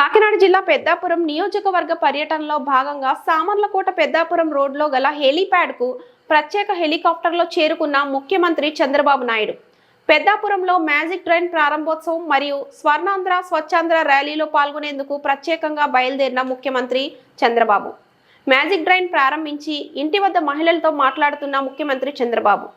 కాకినాడ జిల్లా పెద్దాపురం నియోజకవర్గ పర్యటనలో భాగంగా సామర్లకోట పెద్దాపురం రోడ్లో గల హెలీప్యాడ్కు ప్రత్యేక హెలికాప్టర్లో చేరుకున్న ముఖ్యమంత్రి చంద్రబాబు నాయుడు పెద్దాపురంలో మ్యాజిక్ ట్రైన్ ప్రారంభోత్సవం మరియు స్వర్ణాంధ్ర స్వచ్ఛాంధ్ర ర్యాలీలో పాల్గొనేందుకు ప్రత్యేకంగా బయలుదేరిన ముఖ్యమంత్రి చంద్రబాబు మ్యాజిక్ ట్రైన్ ప్రారంభించి ఇంటి వద్ద మహిళలతో మాట్లాడుతున్న ముఖ్యమంత్రి చంద్రబాబు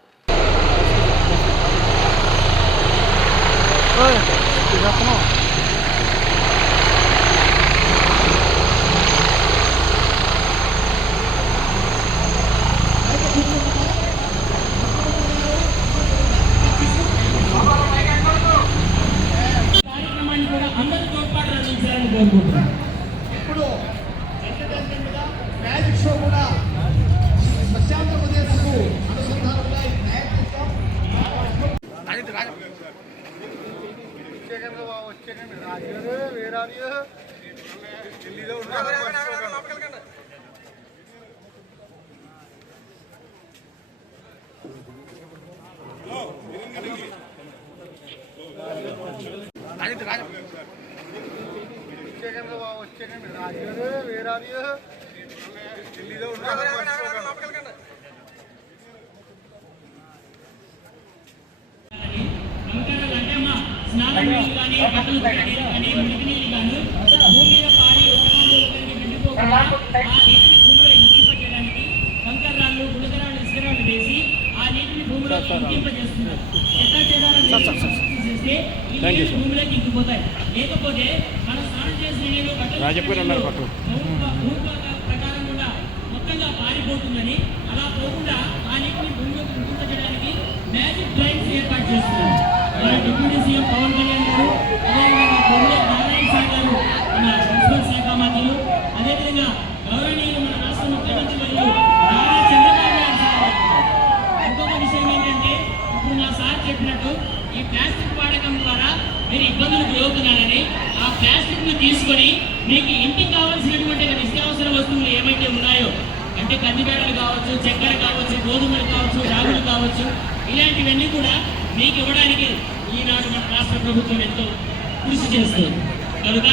ఇప్పుడు ఎంటర్టైన్మెంట్ మ్యాజిక్ షో కూడా స్వచ్ఛాంధ్రప్రదేశ్కు అనుసంధానంగా స్నానం కానీ బట్టలు కానీ మురికి నీళ్ళు కానీ భూమి మీద పారి వెళ్ళిపోకుండా ఆ నీటిని భూమిలో ఇంకింపజేయడానికి కంకర రాళ్ళు గులకరాళ్ళు ఇసుకరాళ్ళు వేసి ఆ నీటిని భూమిలో ఇంకింపజేస్తున్నారు. ఎట్లా చేస్తే ఈ నీళ్ళు భూమిలోకి ఇంకిపోతాయి. లేకపోతే మనం స్నానం చేసిన నీళ్ళు బట్టలు ప్రకారం కూడా మొత్తంగా పారిపోతుందని అలా పోకుండా ఆ నీటిని భూమిలోకి ఇంకింపజేయడానికి మ్యాజిక్ ట్రైన్స్ ఏర్పాటు చేస్తున్నారు. డిప్యూటీ సీఎం పవన్ కళ్యాణ్ గారు, అదేవిధంగా బొమ్మల నారాయణ సార్ గారు మన మున్సిపల్ శాఖ మంత్రులు, అదేవిధంగా గౌరవనీయులు మన రాష్ట్ర ముఖ్యమంత్రి వర్యులు నారా చంద్రబాబు నాయుడు సార్. ఇంకొక విషయం ఏంటంటే ఇప్పుడు మా సార్ చెప్పినట్టు ఈ ప్లాస్టిక్ వాడకం ద్వారా మీరు ఇబ్బందులకు గురవుతున్నారని ఆ ప్లాస్టిక్ ను తీసుకొని మీకు ఇంటికి కావాల్సినటువంటి నిత్యావసర వస్తువులు ఏమైతే ఉన్నాయో అంటే కందిబేడలు కావచ్చు, చక్కెర కావచ్చు, గోధుమలు కావచ్చు, రాగులు కావచ్చు, ఇలాంటివన్నీ కూడా మీకు ఇవ్వడానికి ఈనాడు మన రాష్ట్ర ప్రభుత్వం ఎంతో కృషి చేస్తుంది కనుక